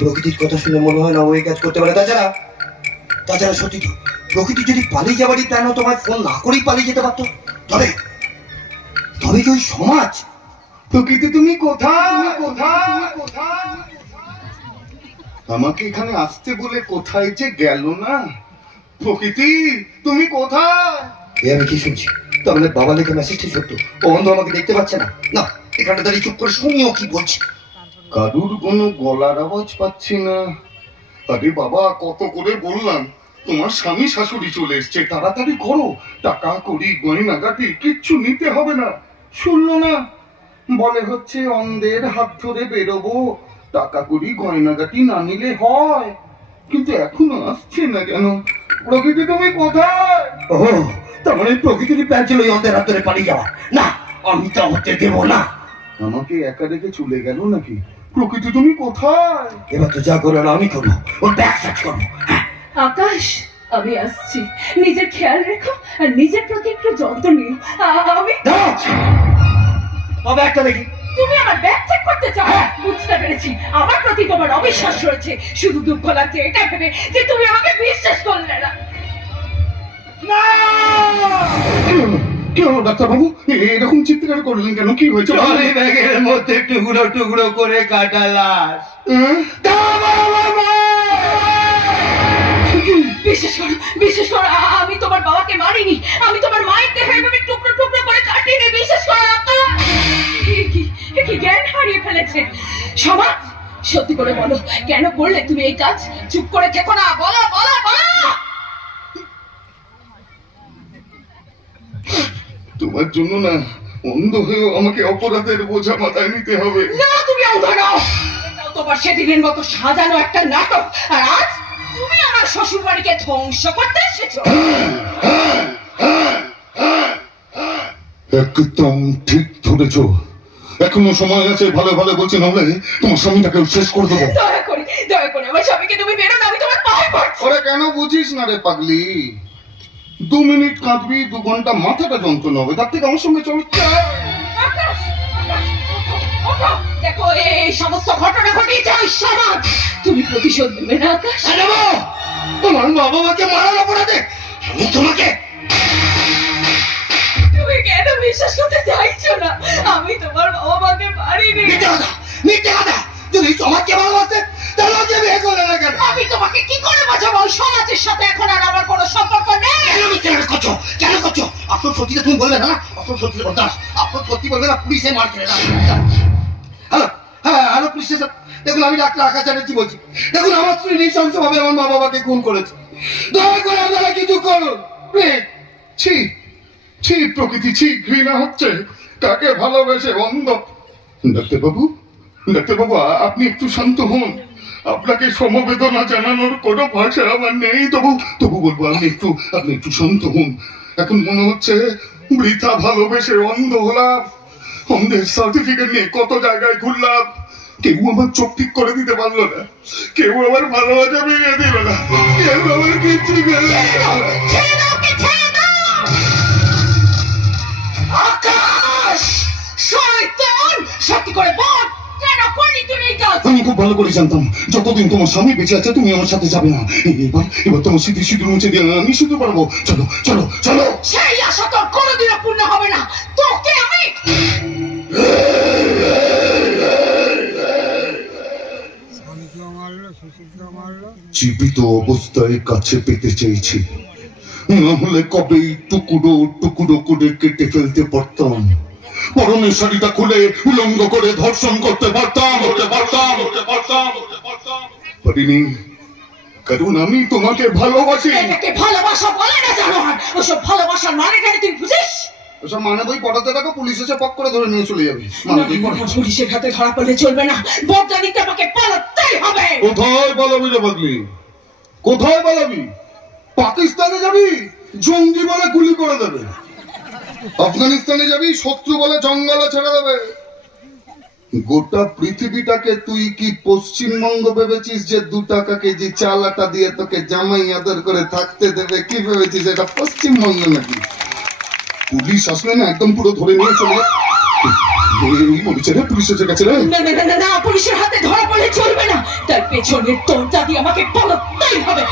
প্রকৃতির কথা শুনে মনে হয় না ওই কাজ করতে পারে। তাছাড়া তাছাড়া সত্যি তো, প্রকৃতি যদি পালিয়ে যাবারই প্ল্যান হতো তোমার ফোন না করেই পালিয়ে যেতে পারতো। তবে তবে কি সমাজ? প্রকৃতি তুমি কোথায়? কোথায়? আমাকে এখানে আসতে বলে কোথায় যে গেল না? প্রকৃতি, তুমি কোথায়? আমি কি শুনছি? তাহলে বাবা লেখা মেসেজটি সত্য। ও অন্ধ আমাকে দেখতে পাচ্ছে না। না, এখানটা দাঁড়িয়ে চুপ করে শুনিও কি বলছে। কারুর কোনো গলার আওয়াজ পাচ্ছি না। আরে বাবা কত করে বললাম তোমার স্বামী শাশুড়ি চলে এসছে তাড়াতাড়ি করো। টাকা করি গয়নাগাটি কিচ্ছু নিতে হবে না। শুনলো না? বলে হচ্ছে অন্ধের হাত ধরে বেরোবো। টাকা করি গয়নাগাটি না নিলে হয়। কিন্তু এখনও আসছে না কেন? প্রকৃতি তুমি কোথায়? ও তার মানে প্রকৃতির প্ল্যান ছিল অন্ধের হাত ধরে পালিয়ে যাওয়া। না আমি তা হতে দেবো না। আমাকে একা রেখে চলে গেল নাকি? প্রকৃতি তুমি কোথায়? এবার তো যা করো না আমি করব। ওর ব্যাগ সার্চ করব হ্যাঁ। আকাশ আমি আসছি। নিজের খেয়াল রেখো আর নিজের প্রতি একটু যত্ন নিও। আমি ও ব্যাগটা দেখি। তুমি আমার ব্যাগ চেক করতে চাও? বুঝতে পেরেছি। আমার প্রতি তোমার অবিশ্বাস রয়েছে। শুধু দুঃখ লাগছে এটা ভেবে যে তুমি আমাকে বিশ্বাস করলে না। কি হলো? ডাক্তারবাবু? এরকম চিৎকার করলেন কেন? কি হয়েছে? ট্রলি ব্যাগের মধ্যে টুকরো টুকরো করে কাটা লাশ? বিশেষ করো বিশেষ করো আমি তোমার বাবাকে মারিনি। আমি তোমার মায়ের দেহে এভাবে টুকরো টুকরো করে কাটিনি বিশেষ করো কি জ্ঞান হারিয়ে ফেলেছে? সমাজ সত্যি করে বলো কেন করলে তুমি এই কাজ? চুপ করে থেকো না বলো বলো! তোমার জন্য না অন্ধ হয়েও আমাকে অপরাধের বোঝা মাথায় নিতে হবে। না তুমি অন্ধ নও এটাও তোমার সেদিনের মতো সাজানো একটা নাটক। আর আজ তুমি আমার শ্বশুর বাড়িকে ধ্বংস করতে এসেছ। একদম ঠিক ধরেছ। এখনও সময় আছে ভালো ভালো বলছি নাহলে তোমার স্বামীটাকে শেষ করে দেবো। দয়া করে দয়া করে আমার স্বামীকে তুমি বেরো না আমি তোমার পায়ে পড়ছি। ওরা কেন বুঝিস না রে পাগলি? দু মিনিট কাঁদবি দু ঘণ্টা মাথাটা যন্ত্রণা হবে। তার থেকে আমার সঙ্গে চল। দেখো এই সমস্ত ঘটনা ঘটিয়েছে ওই সমাজ তুমি প্রতিশোধ নেবে না আকাশ। তোমার মা বাবাকে মারার অপরাধে আমি তোমাকে তুমি কেন বিশ্বাস করতে চাইছো না? আমি তোমার বাবা মাকে মারিনি। মিথ্যে কথা মিথ্যে কথা। যদি সমাজকে ভালোবাসতে তাহলে ওকে বিয়ে করলে না কেন? আমি তোমাকে কি করে সমাজের সাথে এখন আর আমার কোনো সম্পর্ক নেই। কেন কেন না? সত্যি হ্যাঁ দেখুন, আমি আমার মা বাবাকে করেছে। করে কিছু ছি ছি, প্রকৃতি ছি, ঘৃণা হচ্ছে। ভালোবেসে অন্ধ ডাক্তারবাবু ডাক্তারবাবু আপনি একটু শান্ত হন। আপনাকে সমবেদনা জানানোর কোনো ভাষা আমার নেই। তবু তবু বলব, আপনি একটু আপনি একটু শান্ত হন। এখন মনে হচ্ছে বৃথা ভালোবেসে অন্ধ হলাম। অন্ধের সার্টিফিকেট নিয়ে কত জায়গায় ঘুরলাম। কেউ আমার চোখ ঠিক করে দিতে পারল না। কেউ আমার ভালোবাসা ভেঙে দিল না। কেউ আমার কিচ্ছু আমি খুব ভালো করে জানতাম যতদিন তোমার স্বামী বেঁচে আছে তুমি আমার সাথে যাবে না। এবার এবার তোমার স্মৃতি মুছে দিয়ে আমি শুধু পারব। চলো চলো চলো। সেই আশা তোর কোনোদিনও পূর্ণ হবে না। তোকে আমি জীবিত অবস্থায় কাছে পেতে চেয়েছি। না হলে কবেই টুকুরো টুকুরো করে কেটে ফেলতে পারতাম। পরনের শাড়িটা খুলে উলঙ্গ করে ধর্ষণ করতে পারতাম করতে পারতাম করতে পারতাম পারিনি কারণ আমি তোমাকে ভালোবাসি। এটাকে ভালোবাসা বলে না জানো ওসব ভালোবাসার মানে কেন তুই বুঝিস? ওসব মানে বই পড়াতে থাকো পুলিশ এসে পক করে ধরে নিয়ে চলে যাবে। না, না, না, পুলিশের হাতে ধরা পড়লে চলবে না। বদলা নিতে আমাকে পালাতেই হবে। কোথায় পালাবি রে পাগলি? কোথায় পালাবি? পাকিস্তানে যাবি? জঙ্গি বলে গুলি করে দেবে। আফগানিস্তানে যাবি শত্রু বলে জঙ্গলে ছেড়ে দেবে। গোটা পৃথিবীটাকে তুই কি পশ্চিমবঙ্গ ভেবেছিস যে দু টাকা কেজি চাল আটা দিয়ে তোকে জামাই আদর করে থাকতে দেবে? কি ভেবেছিস এটা পশ্চিমবঙ্গ নাকি? পুলিশ আসলে না একদম পুরো ধরে নিয়ে চলে পুলিশের না পুলিশের হাতে ধরা পড়লে চলবে না। তার তোর দাদি আমাকে হবে।